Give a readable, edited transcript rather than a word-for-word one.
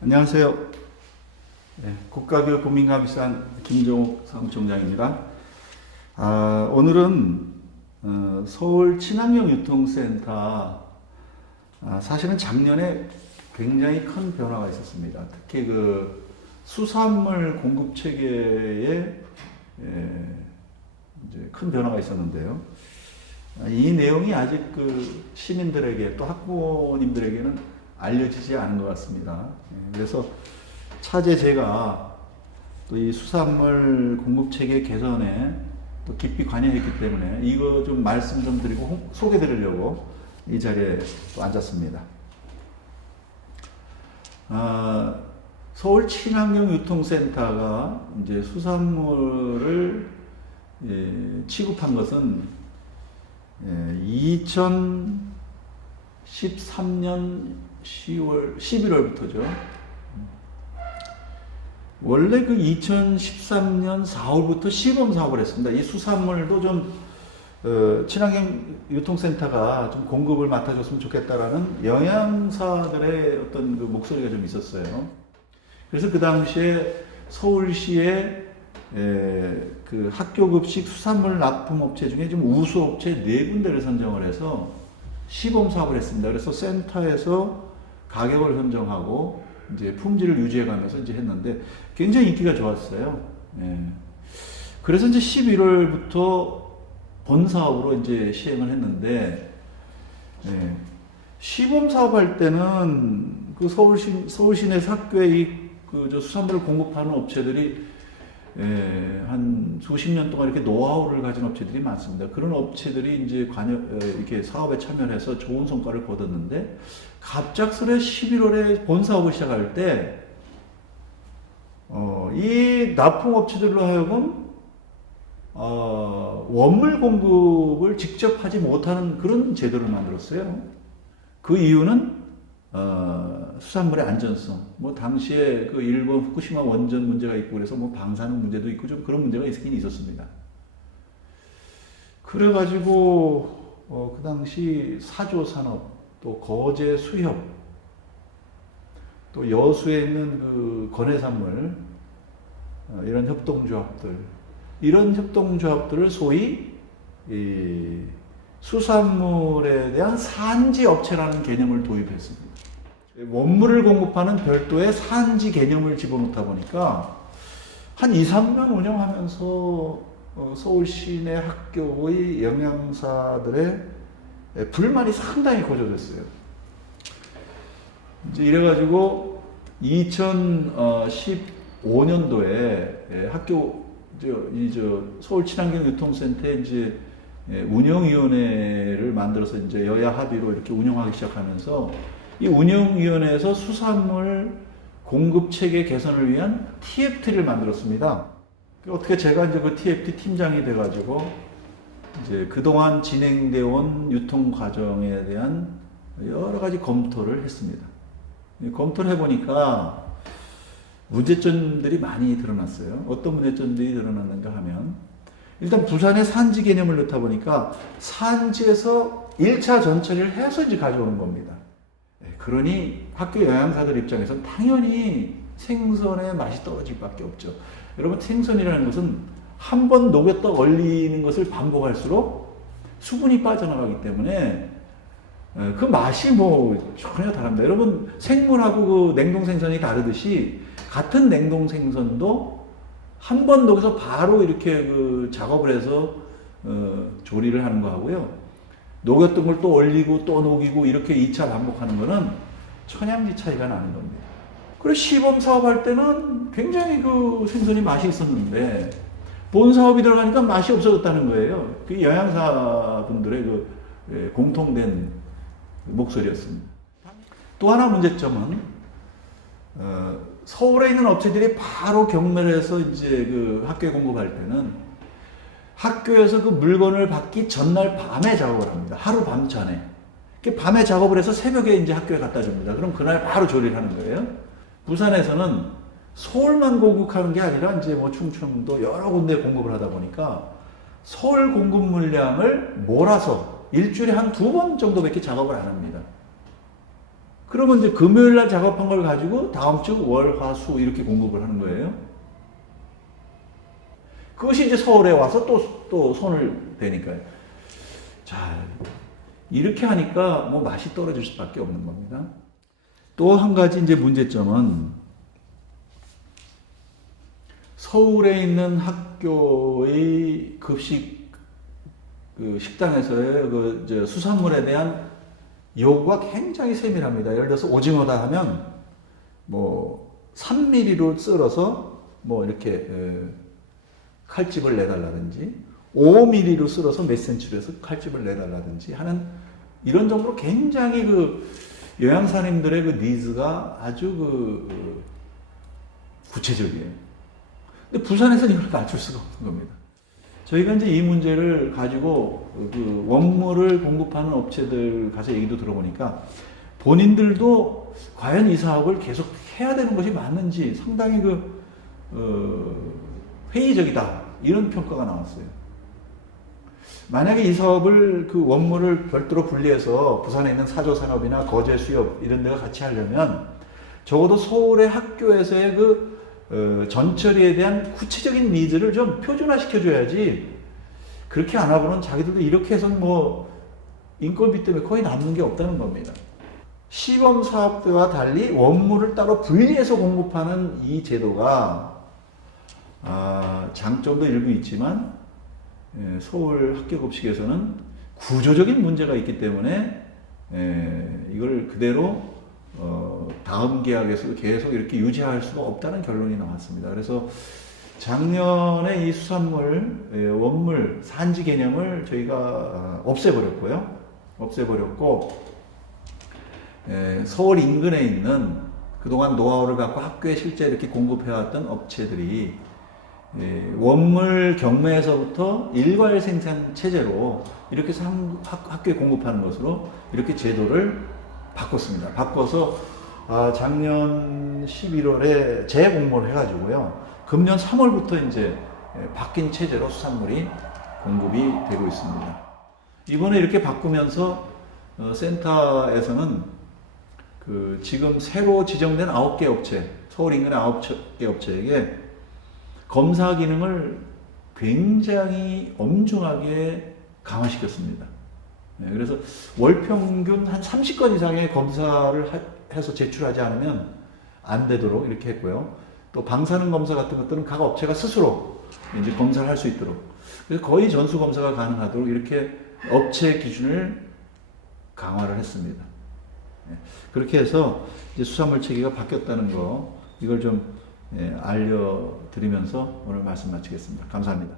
안녕하세요. 네, 국가교육 국민감시단 김종욱 사무총장입니다. 오늘은 서울 친환경 유통센터, 사실은 작년에 굉장히 큰 변화가 있었습니다. 특히 그 수산물 공급 체계에 이제 큰 변화가 있었는데요. 이 내용이 아직 그 시민들에게 또 학부모님들에게는 알려지지 않은 것 같습니다. 그래서 차제 제가 또 이 수산물 공급 체계 개선에 또 깊이 관여했기 때문에 이거 좀 말씀 좀 드리고 소개 드리려고 이 자리에 또 앉았습니다. 서울 친환경 유통센터가 이제 수산물을 취급한 것은 2013년 11월부터죠. 원래 그 2013년 4월부터 시범 사업을 했습니다. 이 수산물도 좀 친환경 유통센터가 좀 공급을 맡아줬으면 좋겠다라는 영양사들의 어떤 그 목소리가 좀 있었어요. 그래서 그 당시에 서울시에 그 학교급식 수산물 납품업체 중에 좀 우수업체 4군데를 선정을 해서 시범 사업을 했습니다. 그래서 센터에서 가격을 선정하고 이제 품질을 유지해가면서 이제 했는데 굉장히 인기가 좋았어요. 그래서 이제 11월부터 본 사업으로 이제 시행을 했는데, 시범 사업할 때는 그 서울시내 학교에 저 수산물을 공급하는 업체들이 한 수십 년 동안 이렇게 노하우를 가진 업체들이 많습니다. 그런 업체들이 이제 이렇게 사업에 참여해서 좋은 성과를 거뒀는데, 갑작스레 11월에 본 사업을 시작할 때, 이 납품업체들로 하여금, 원물 공급을 직접 하지 못하는 그런 제도를 만들었어요. 그 이유는, 수산물의 안전성, 뭐 당시에 그 일본 후쿠시마 원전 문제가 있고 그래서 뭐 방사능 문제도 있고 좀 그런 문제가 있긴 있었습니다. 그래가지고 그 당시 사조 산업, 또 거제 수협, 또 여수에 있는 그 건해산물 이런 협동조합들, 이런 협동조합들을 소위 이 수산물에 대한 산지 업체라는 개념을 도입했습니다. 원물을 공급하는 별도의 산지 개념을 집어넣다 보니까 한 2, 3년 운영하면서 서울 시내 학교의 영양사들의 불만이 상당히 고조됐어요. 이제 이래가지고 2015년도에 서울 친환경 유통센터에 이제 운영위원회를 만들어서 이제 여야 합의로 이렇게 운영하기 시작하면서 이 운영위원회에서 수산물 공급 체계 개선을 위한 TFT를 만들었습니다. 어떻게 제가 이제 그 TFT 팀장이 돼가지고 이제 그동안 진행되어 온 유통 과정에 대한 여러 가지 검토를 했습니다. 검토를 해보니까 문제점들이 많이 드러났어요. 어떤 문제점들이 드러났는가 하면, 일단 부산에 산지 개념을 넣다 보니까 산지에서 1차 전처리를 해서 이제 가져오는 겁니다. 그러니 학교 영양사들 입장에서는 당연히 생선의 맛이 떨어질 밖에 없죠. 여러분, 생선이라는 것은 한 번 녹였다 얼리는 것을 반복할수록 수분이 빠져나가기 때문에 그 맛이 뭐 전혀 다릅니다. 여러분, 생물하고 그 냉동 생선이 다르듯이 같은 냉동 생선도 한 번 녹여서 바로 이렇게 그 작업을 해서 조리를 하는 거 하고요. 녹였던 걸 또 얼리고 또 녹이고 이렇게 2차 반복하는 거는 천양지 차이가 나는 겁니다. 그리고 시범 사업할 때는 굉장히 그 생선이 맛이 있었는데 본 사업이 들어가니까 맛이 없어졌다는 거예요. 그게 영양사 분들의 그 공통된 목소리였습니다. 또 하나 문제점은 서울에 있는 업체들이 바로 경매를 해서 이제 그 학교에 공급할 때는 학교에서 그 물건을 받기 전날 밤에 작업을 합니다. 하루 밤 전에. 밤에 작업을 해서 새벽에 이제 학교에 갖다 줍니다. 그럼 그날 바로 조리를 하는 거예요. 부산에서는 서울만 공급하는 게 아니라 이제 뭐 충청도 여러 군데 공급을 하다 보니까 서울 공급 물량을 몰아서 일주일에 한 2번 정도밖에 작업을 안 합니다. 그러면 이제 금요일 날 작업한 걸 가지고 다음 주 월, 화, 수 이렇게 공급을 하는 거예요. 그것이 이제 서울에 와서 또 손을 대니까요. 자, 이렇게 하니까 뭐 맛이 떨어질 수밖에 없는 겁니다. 또 한 가지 이제 문제점은 서울에 있는 학교의 급식 그 식당에서의 그 이제 수산물에 대한 요구가 굉장히 세밀합니다. 예를 들어서 오징어다 하면 뭐 3mm로 썰어서 뭐 이렇게 칼집을 내달라든지 5mm로 썰어서 몇 cm로 해서 칼집을 내달라든지 하는 이런 정도로 굉장히 그 요양사님들의 그 니즈가 아주 그 구체적이에요. 근데 부산에서는 이걸 맞출 수가 없는 겁니다. 저희가 이제 이 문제를 가지고 그 원물을 공급하는 업체들 가서 얘기도 들어보니까 본인들도 과연 이 사업을 계속 해야 되는 것이 맞는지 상당히 회의적이다 이런 평가가 나왔어요. 만약에 이 사업을 그 원물을 별도로 분리해서 부산에 있는 사조산업이나 거제 수협 이런 데가 같이 하려면 적어도 서울의 학교에서의 전처리에 대한 구체적인 니즈를 좀 표준화시켜 줘야지 그렇게 안 하고는 자기들도 이렇게 해서는 뭐 인건비 때문에 거의 남는 게 없다는 겁니다. 시범 사업들과 달리 원물을 따로 분리해서 공급하는 이 제도가 장점도 일부 있지만 서울 학교 급식에서는 구조적인 문제가 있기 때문에 이걸 그대로 다음 계약에서도 계속 이렇게 유지할 수가 없다는 결론이 나왔습니다. 그래서 작년에 이 수산물 원물 산지 개념을 저희가 없애버렸고 서울 인근에 있는 그동안 노하우를 갖고 학교에 실제 이렇게 공급해왔던 업체들이 원물 경매에서부터 일괄 생산 체제로 이렇게 해서 학교에 공급하는 것으로 이렇게 제도를 바꿨습니다. 바꿔서 작년 11월에 재공모를 해가지고요. 금년 3월부터 이제 바뀐 체제로 수산물이 공급이 되고 있습니다. 이번에 이렇게 바꾸면서 센터에서는 지금 새로 지정된 9개 업체, 서울 인근의 9개 업체에게 검사 기능을 굉장히 엄중하게 강화시켰습니다. 그래서 월 평균 한 30건 이상의 검사를 해서 제출하지 않으면 안 되도록 이렇게 했고요. 또 방사능 검사 같은 것들은 각 업체가 스스로 이제 검사를 할 수 있도록. 그래서 거의 전수 검사가 가능하도록 이렇게 업체 기준을 강화를 했습니다. 그렇게 해서 이제 수산물 체계가 바뀌었다는 거, 이걸 좀 알려드리면서 오늘 말씀 마치겠습니다. 감사합니다.